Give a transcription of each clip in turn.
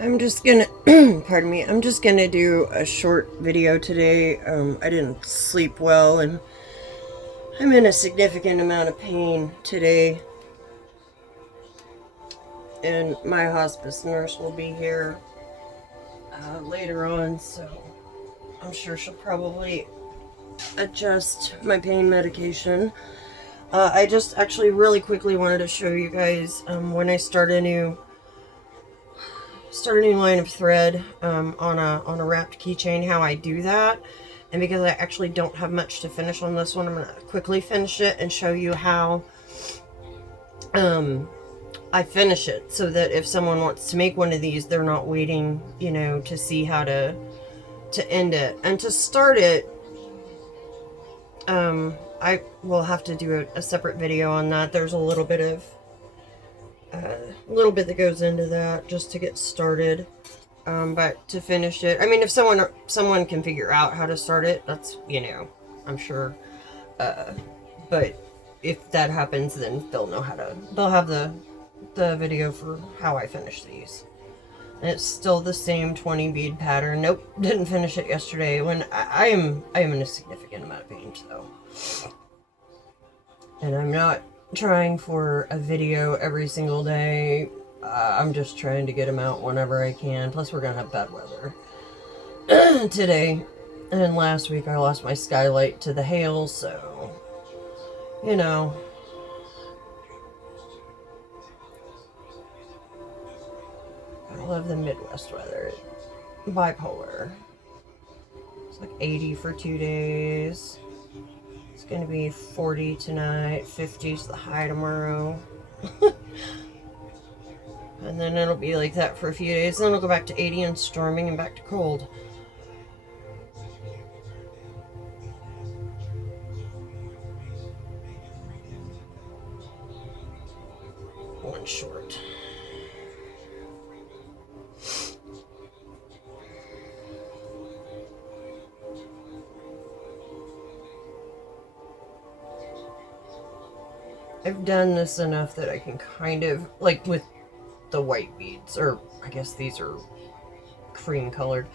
I'm just gonna, pardon me, I'm just gonna do a short video today. I didn't sleep well and I'm in a significant amount of pain today. And my hospice nurse will be here later on, so I'm sure she'll probably adjust my pain medication. I just actually really quickly wanted to show you guys when I start a new line of thread on a wrapped keychain, how I do that. And because I actually don't have much to finish on this one, I'm going to quickly finish it and show you how I finish it, so that if someone wants to make one of these, they're not waiting, to see how to end it. And to start it, I will have to do a separate video on that. There's a little bit that goes into that just to get started. But to finish it, I mean, if someone can figure out how to start it, that's, I'm sure. But if that happens, then they'll have the video for how I finish these. And it's still the same 20 bead pattern. Nope, didn't finish it yesterday when I am in a significant amount of pain, so. And I'm not trying for a video every single day. I'm just trying to get them out whenever I can. Plus, we're gonna have bad weather today. And last week, I lost my skylight to the hail, so you know. I love the Midwest weather. Bipolar. It's like 80 for 2 days. It's gonna be 40 tonight. 50 is the high tomorrow. And then it'll be like that for a few days. Then it'll go back to 80 and storming and back to cold. One short. I've done this enough that I can kind of, like with the white beads, or I guess these are cream colored.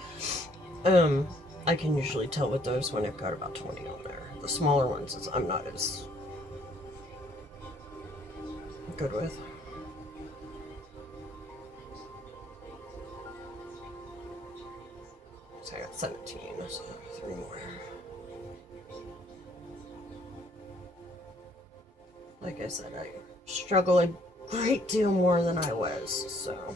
I can usually tell with those when I've got about 20 on there. The smaller ones I'm not as good with. So I got 17, so 3 more. Like I said, I struggle a great deal more than I was, so.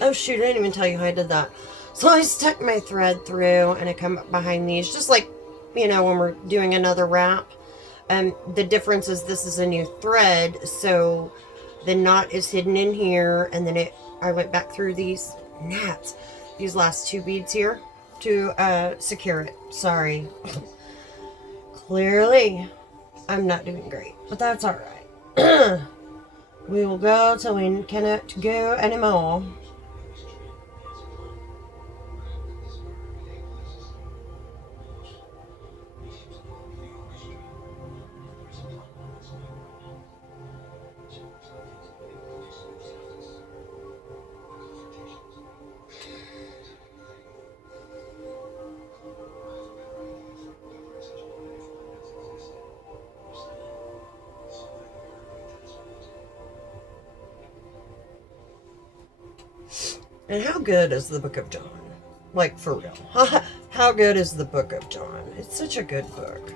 Oh shoot, I didn't even tell you how I did that. So I stuck my thread through and I come up behind these, just like, when we're doing another wrap. The difference is this is a new thread, so the knot is hidden in here, and then I went back through these last 2 beads here to secure it. Sorry. Clearly, I'm not doing great, but that's alright. We will go till we cannot go anymore. And how good is the Book of John? Like, for real. How good is the Book of John? It's such a good book.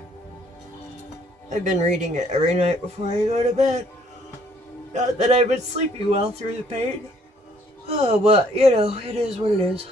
I've been reading it every night before I go to bed. Not that I've been sleeping well through the pain. Oh, but, it is what it is.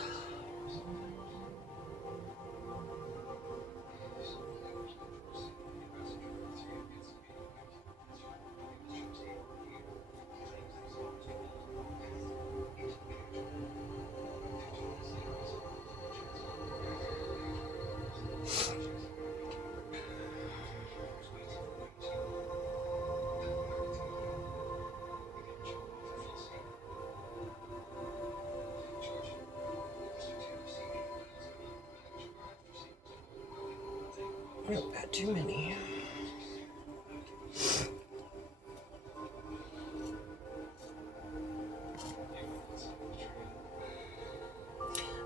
Nope, got too many.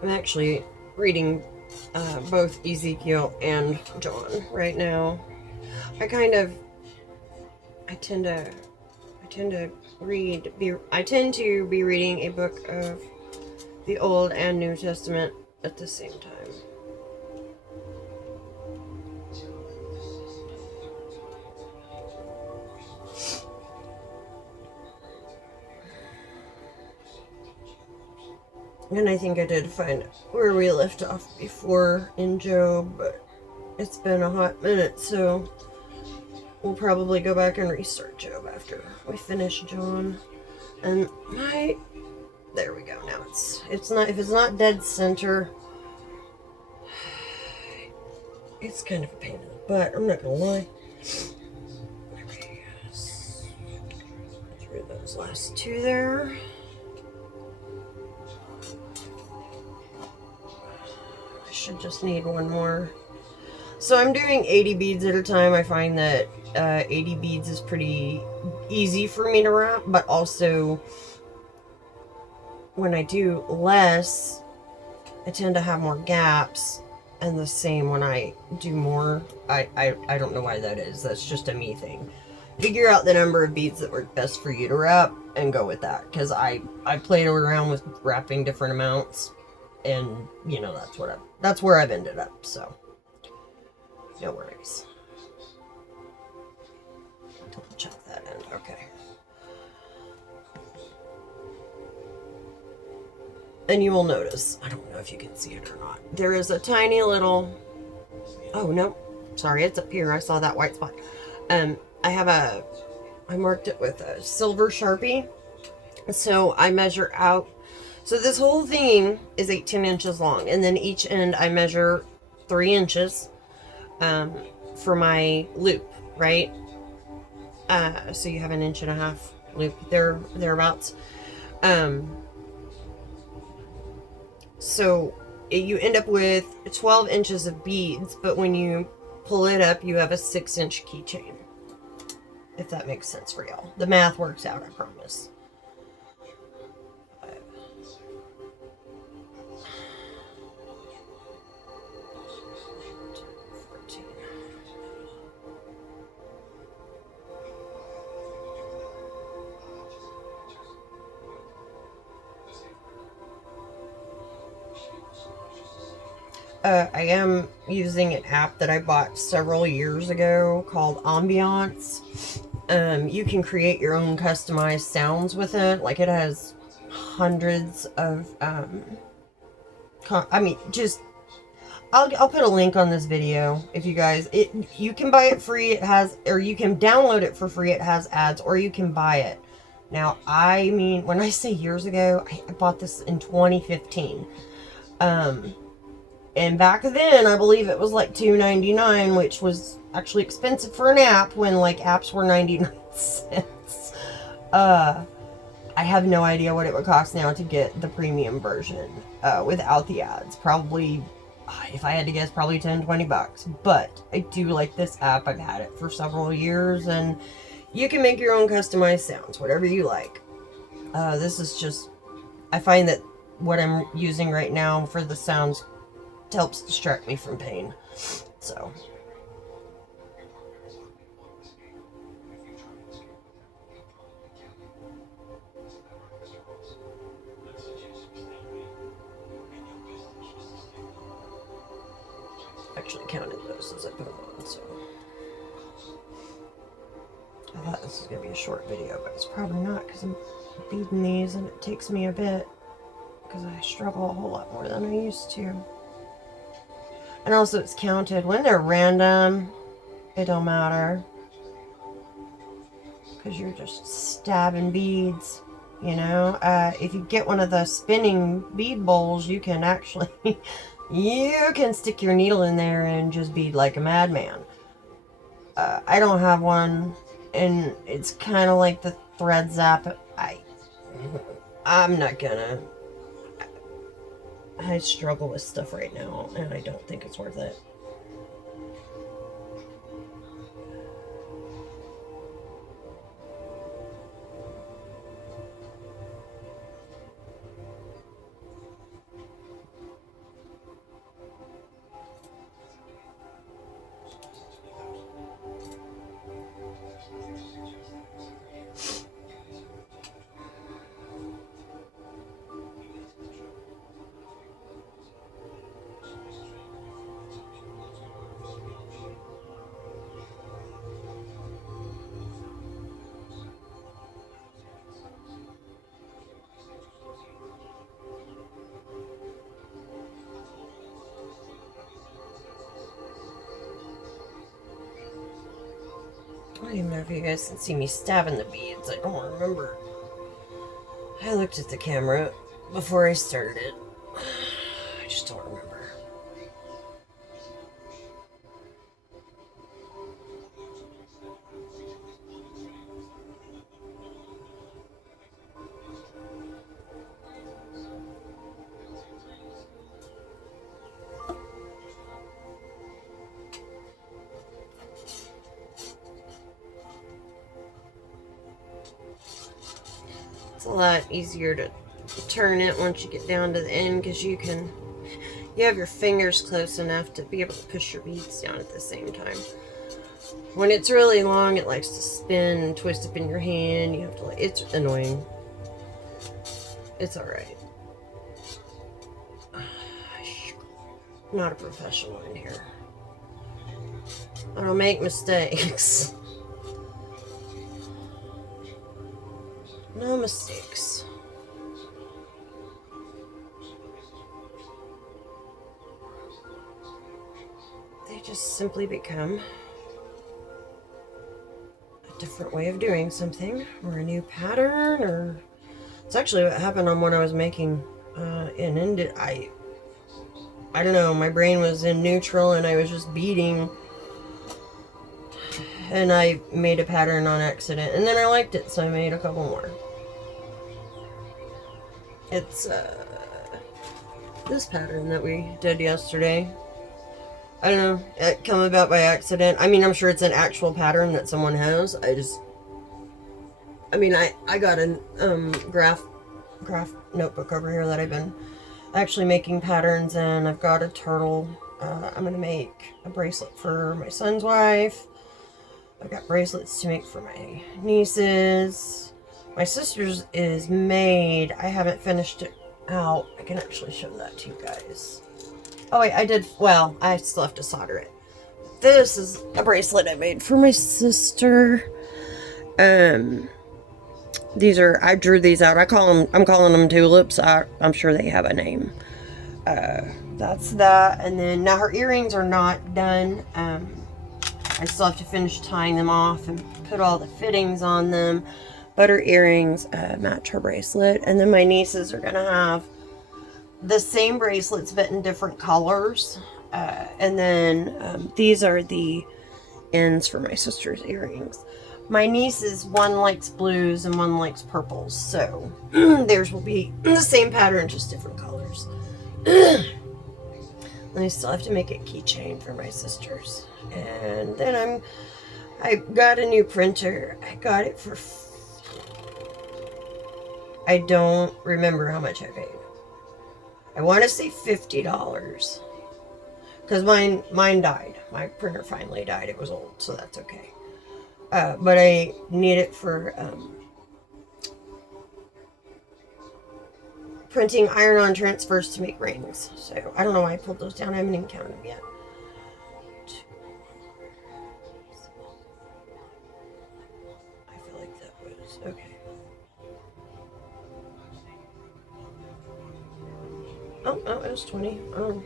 I'm actually reading both Ezekiel and John right now. I tend to be reading a book of the Old and New Testament at the same time. And I think I did find where we left off before in Job, but it's been a hot minute, so we'll probably go back and restart Job after we finish John. And there we go. Now it's not, if it's not dead center, it's kind of a pain in the butt, I'm not gonna lie. Okay, yes. Through those last two there. I should just need one more. So I'm doing 80 beads at a time. I find that 80 beads is pretty easy for me to wrap, but also when I do less, I tend to have more gaps, and the same when I do more. I don't know why that is. That's just a me thing. Figure out the number of beads that work best for you to wrap and go with that, because I played around with wrapping different amounts, and you know, that's where I've ended up. So no worries. Double check that end. Okay. And you will notice, I don't know if you can see it or not, there is a tiny little, oh no, sorry, it's up here. I saw that white spot. I marked it with a silver Sharpie. So I measure out, so this whole thing is 18 inches long, and then each end I measure 3 inches for my loop, right? So you have an 1.5 inch loop thereabouts. So you end up with 12 inches of beads, but when you pull it up, you have a 6-inch keychain. If that makes sense for y'all. The math works out, I promise. I am using an app that I bought several years ago called Ambience. You can create your own customized sounds with it. Like, it has hundreds of, I'll put a link on this video if you guys, you can buy it free, or you can download it for free, it has ads, or you can buy it. Now, I mean, when I say years ago, I bought this in 2015. And back then, I believe it was like $2.99, which was actually expensive for an app when like apps were 99 cents. I have no idea what it would cost now to get the premium version without the ads. Probably, if I had to guess, probably $10-20. But I do like this app. I've had it for several years, and you can make your own customized sounds, whatever you like. This is just, I find that what I'm using right now for the sounds helps distract me from pain. So actually counted those as I put them on, so I thought this was gonna be a short video, but it's probably not, because I'm beading these and it takes me a bit, because I struggle a whole lot more than I used to. And also it's counted. When they're random, it don't matter, because you're just stabbing beads, you know. If you get one of the spinning bead bowls, you can actually, you can stick your needle in there and just bead like a madman. I don't have one, and it's kind of like the thread zap. I'm not gonna. I struggle with stuff right now, and I don't think it's worth it. I don't even know if you guys can see me stabbing the beads. I don't remember. I looked at the camera before I started it. I just don't remember. It's a lot easier to turn it once you get down to the end because you have your fingers close enough to be able to push your beads down at the same time. When it's really long, it likes to spin and twist up in your hand. You have to it's annoying. It's alright. Not a professional in here. I don't make mistakes. No mistakes. They just simply become a different way of doing something, or a new pattern, or it's actually what happened on what I was making and ended. I don't know, my brain was in neutral and I was just beading, and I made a pattern on accident, and then I liked it, so I made a couple more. It's this pattern that we did yesterday. I don't know, it came about by accident. I mean, I'm sure it's an actual pattern that someone has. I got a graph notebook over here that I've been actually making patterns in. I've got a turtle. I'm going to make a bracelet for my son's wife. I've got bracelets to make for my nieces. My sister's is made. I haven't finished it out. I can actually show that to you guys. Oh wait, I did. Well, I still have to solder it. This is a bracelet I made for my sister. These are, I drew these out. I'm calling them tulips. I'm sure they have a name. That's that. And then now her earrings are not done. I still have to finish tying them off and put all the fittings on them. But her earrings match her bracelet. And then my nieces are going to have the same bracelets but in different colors. And then these are the ends for my sister's earrings. My nieces, one likes blues and one likes purples. So theirs will be the same pattern, just different colors. And I still have to make a keychain for my sisters. And then I got a new printer. I got it for, I don't remember how much I paid. I want to say $50. Because mine died. My printer finally died. It was old, so that's okay. But I need it for printing iron-on transfers to make rings. So I don't know why I pulled those down. I haven't even counted them yet. I feel like that was okay. Oh, it was 20. Oh,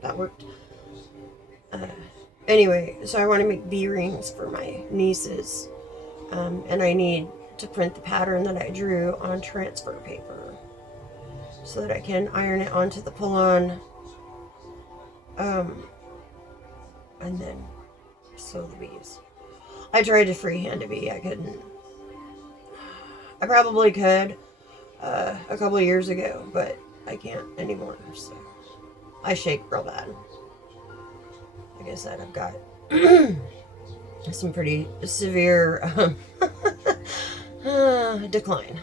that worked. Anyway, so I want to make bee rings for my nieces. And I need to print the pattern that I drew on transfer paper so that I can iron it onto the pull-on. And then sew the bees. I tried to freehand a bee. I couldn't. I probably could a couple of years ago, but I can't anymore. So I shake real bad. Like I said, I've got some pretty severe decline.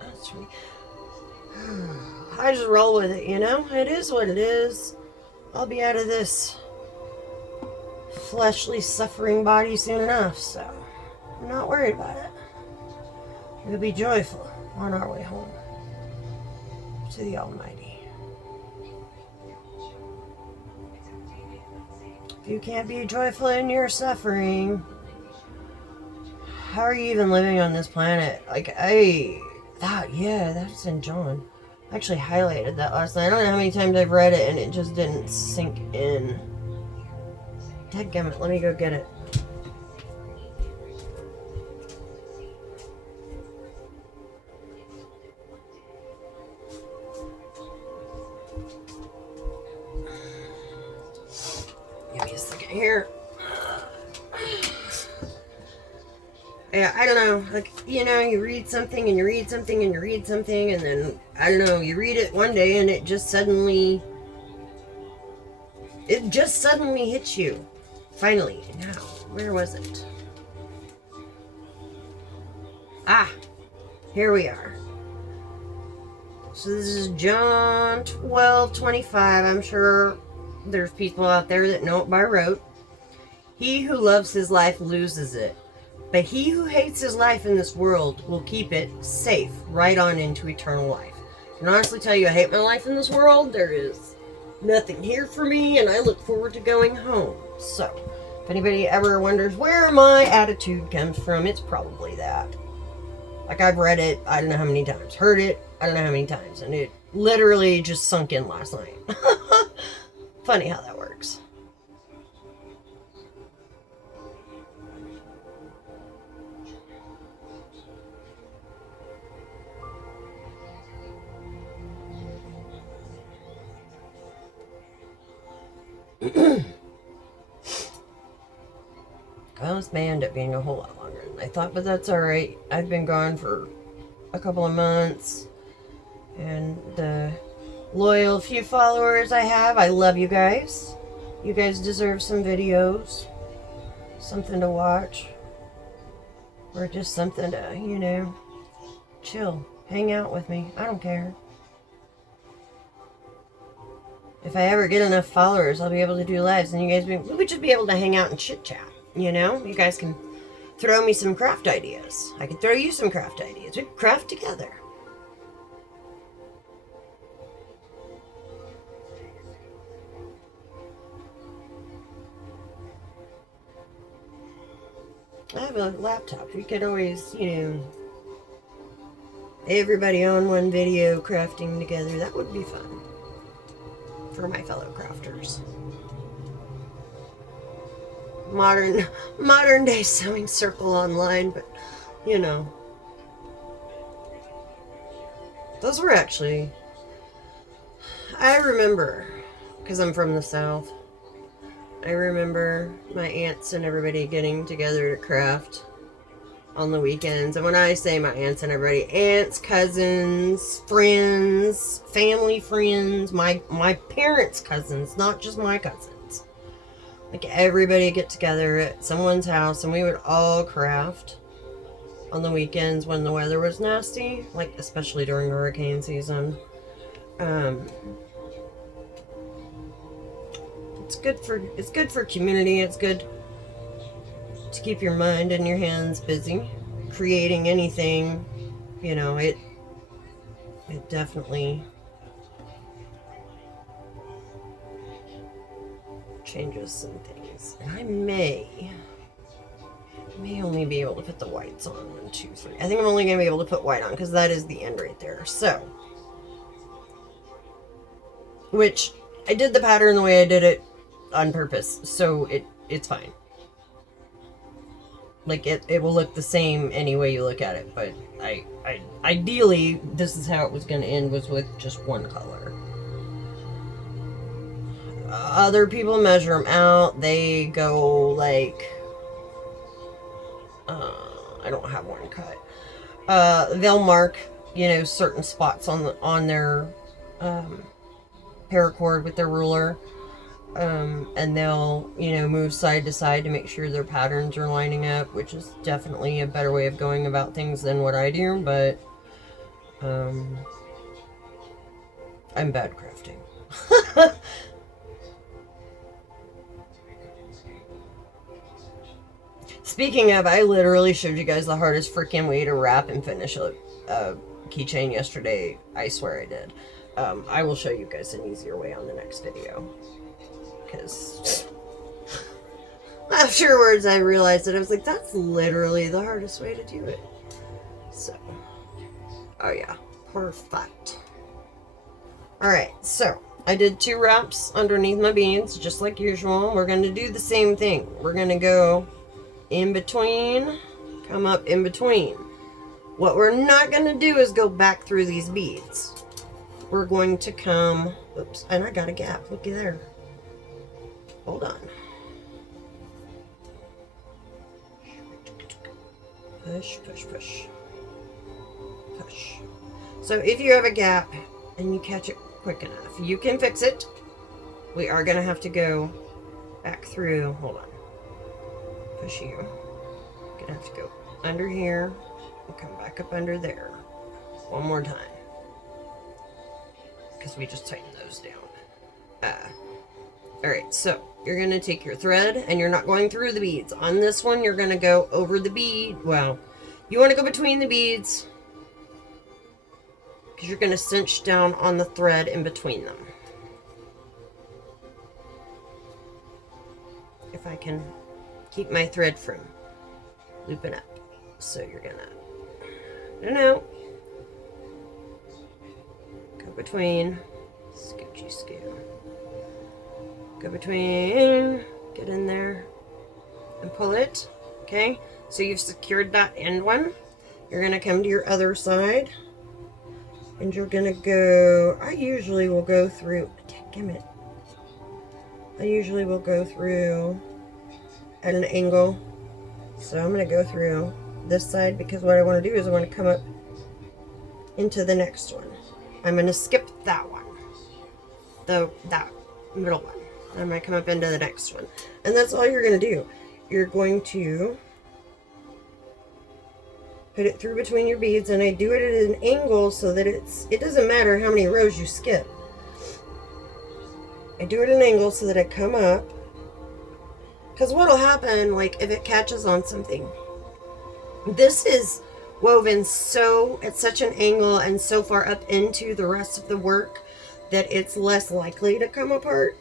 That's me. I just roll with it, you know? It is what it is. I'll be out of this fleshly suffering body soon enough, so I'm not worried about it. We'll be joyful on our way home to the Almighty. If you can't be joyful in your suffering, how are you even living on this planet? Like, that's in John. I actually highlighted that last night. I don't know how many times I've read it and it just didn't sink in. Dadgummit, let me go get it. Give me a second here. Yeah, I don't know. Like, you know, you read something and you read something and you read something, and then, I don't know, you read it one day and it just suddenly hits you. Finally. Now, where was it? Ah, here we are. So this is John 12:25. I'm sure there's people out there that know it by rote. He who loves his life loses it. But he who hates his life in this world will keep it safe right on into eternal life. I can honestly tell you, I hate my life in this world. There is nothing here for me, and I look forward to going home. So, if anybody ever wonders where my attitude comes from, it's probably that. Like, I've read it, I don't know how many times. Heard it, I don't know how many times. And it literally just sunk in last night. Funny how that works. Well, this may end up being a whole lot longer than I thought, but that's alright. I've been gone for a couple of months, and the loyal few followers I have, I love you guys. You guys deserve some videos, something to watch, or just something to, you know, chill, hang out with me. I don't care. If I ever get enough followers, I'll be able to do lives, and you guys, we would just be able to hang out and chit chat. You know, you guys can throw me some craft ideas. I can throw you some craft ideas. We can craft together. I have a laptop. We could always, you know, everybody on one video crafting together. That would be fun for my fellow crafters. Modern day sewing circle online, but you know, those were actually, I remember, because I'm from the South, I remember my aunts and everybody getting together to craft on the weekends. And when I say my aunts and everybody, aunts, cousins, friends, family friends, my parents' cousins, not just my cousins. Like, everybody get together at someone's house, and we would all craft on the weekends when the weather was nasty, like especially during hurricane season. It's good for community. It's good to keep your mind and your hands busy creating anything. You know, it definitely changes some things. And I may only be able to put the whites on 1, 2, 3. I think I'm only going to be able to put white on because that is the end right there. So, which I did the pattern the way I did it on purpose, so it's fine. Like, it will look the same any way you look at it, but I ideally this is how it was going to end, was with just one color. Other people measure them out. They go like, I don't have one cut. They'll mark, you know, certain spots on their paracord with their ruler, and they'll, you know, move side to side to make sure their patterns are lining up, which is definitely a better way of going about things than what I do. But I'm bad crafting. Speaking of, I literally showed you guys the hardest freaking way to wrap and finish a keychain yesterday. I swear I did. I will show you guys an easier way on the next video. Because afterwards I realized that I was like, that's literally the hardest way to do it. So, oh yeah, perfect. Alright, so I did 2 wraps underneath my beads, just like usual. We're going to do the same thing. We're going to go in between, come up in between. What we're not going to do is go back through these beads. We're going to come, oops, and I got a gap, looky there. Hold on. Push, push, push. Push. So if you have a gap and you catch it quick enough, you can fix it. We are going to have to go back through, hold on. Push you. Going to have to go under here and come back up under there. One more time. Because we just tightened those down. Alright, so you're going to take your thread and you're not going through the beads. On this one, you're going to go over the bead. Well, you want to go between the beads because you're going to cinch down on the thread in between them. If I can keep my thread from looping up. So you're going to, no. Go between, scoochy scoo. Go between, get in there, and pull it, okay? So you've secured that end one. You're going to come to your other side, and you're going to go, I usually will go through, dammit. I usually will go through at an angle. So I'm going to go through this side because what I want to do is I want to come up into the next one. I'm going to skip that one, that middle one. I'm going to come up into the next one. And that's all you're going to do. You're going to put it through between your beads, and I do it at an angle so that it doesn't matter how many rows you skip. I do it at an angle so that I come up. Because what'll happen, like if it catches on something, this is woven so at such an angle and so far up into the rest of the work that it's less likely to come apart.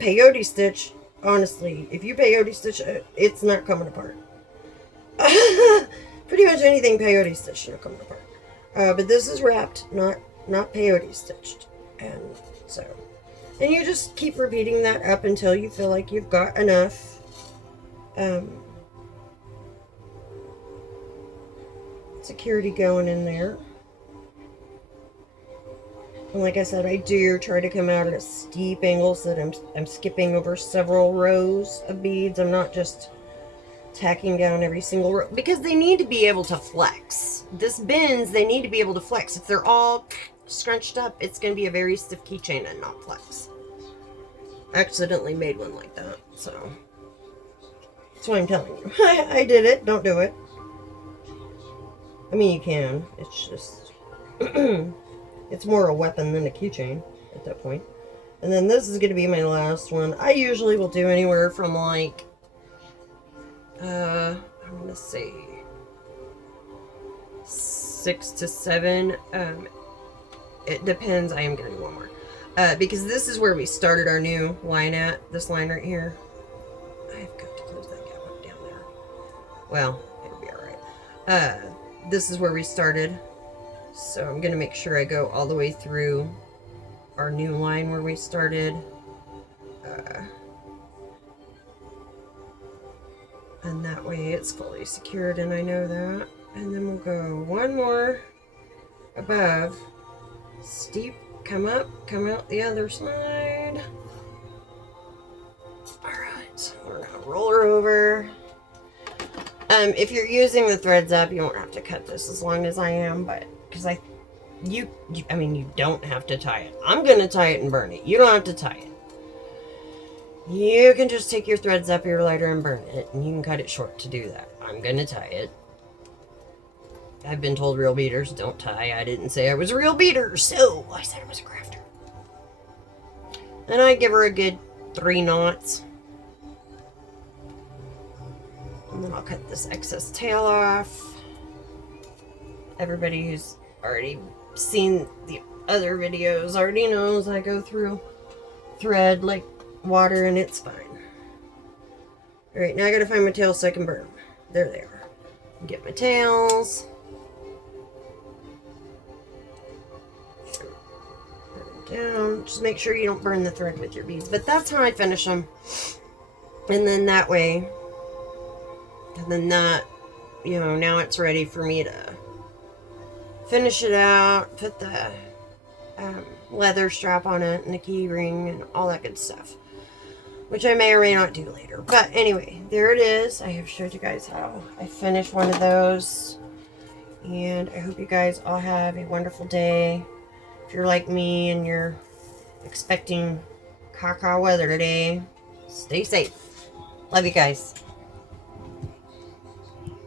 Peyote stitch, honestly, if you peyote stitch it, it's not coming apart. Pretty much anything peyote stitched not coming apart. But this is wrapped, not peyote stitched. And so, and you just keep repeating that up until you feel like you've got enough security going in there. And like I said, I do try to come out at a steep angle so that I'm skipping over several rows of beads. I'm not just tacking down every single row because they need to be able to flex. This bends, they need to be able to flex. If they're all scrunched up, it's going to be a very stiff keychain and not flex. I accidentally made one like that, so that's why I'm telling you. I did it. Don't do it. I mean, you can. It's just it's more a weapon than a keychain at that point. And then this is going to be my last one. I usually will do anywhere from like I'm going to say 6 to 7. It depends. I am going to do one more. Because this is where we started our new line at. This line right here. I've got to close that gap up down there. Well, it'll be alright. This is where we started. So I'm going to make sure I go all the way through our new line where we started. And that way it's fully secured and I know that. And then we'll go one more above. Steep, come up, come out the other side. Alright, we're going to roll her over. If you're using the thread zap, you won't have to cut this as long as I am, but because I mean, you don't have to tie it. I'm going to tie it and burn it. You don't have to tie it. You can just take your thread zap, your lighter, and burn it, and you can cut it short to do that. I'm going to tie it. I've been told real beaters don't tie. I didn't say I was a real beater, so I said I was a crafter. And I give her a good 3 knots. And then I'll cut this excess tail off. Everybody who's already seen the other videos already knows I go through thread like water and it's fine. Alright, now I gotta find my tails so I can burn them. There they are. Get my tails. down. Just make sure you don't burn the thread with your beads. But that's how I finish them. And then that way, and then that, you know, now it's ready for me to finish it out, put the leather strap on it and the key ring and all that good stuff, which I may or may not do later. But anyway, there it is. I have showed you guys how I finished one of those, and I hope you guys all have a wonderful day. If you're like me and you're expecting caca weather today, stay safe. Love you guys.